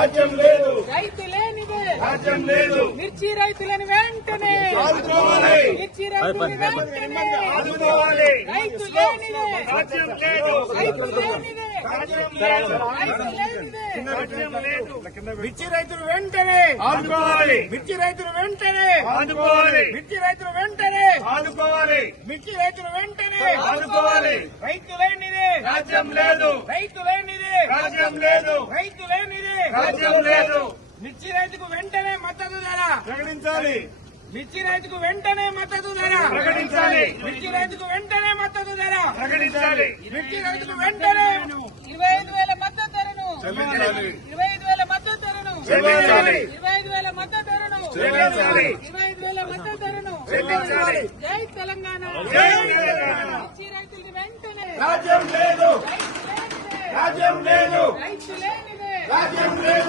రాజ్యం లేదు, రైతు లేనిదే రాజ్యం లేదు. మిర్చి రైతులను వెంటనే ఆదుకోవాలి, మిర్చి రైతులను వెంటనే ఆదుకోవాలి. రైతు లేనిదే రాజ్యం లేదు, రైతు లేనిదే రాజ్యం లేదు, రైతు లేనిదే రాజ్యం లేదు. మిర్చి రైతులు వెంటనే ఆదుకోవాలి, మిర్చి రైతులు వెంటనే ఆదుకోవాలి, మిర్చి రైతులు వెంటనే ఆదుకోవాలి, మిర్చి రైతులు వెంటనే ఆదుకోవాలి. రైతు లేనిదే రాజ్యం లేదు, రైతు లేనిదే రాజ్యం లేదు, రైతు లేనిదే రాజ్యం లేదు. మిర్చి రైతుకు వెంటనే మద్దతు ధర ప్రకటించాలి, మిర్చి రైతుకు వెంటనే మద్దతు ధర ప్రకటించాలి, మిర్చి రైతుకు వెంటనే మద్దతు ధర ప్రకటించాలి. మిర్చి రైతుకు వెంటనే 25,000 మద్దతు ధరను చెల్లించాలి, 25,000 మద్దతు ధరను చెల్లించాలి, 25,000 మద్దతు ధరను చెల్లించాలి, 25,000 మద్దతు ధరను చెల్లించాలి. జై తెలంగాణ జై తెలంగాణ. మిర్చి రైతులకు వెంటనే రాజ్యం లేదు, రైతు లేనిదే రాజ్యం లేదు, రైతు లేనిదే రాజ్యం లేదు.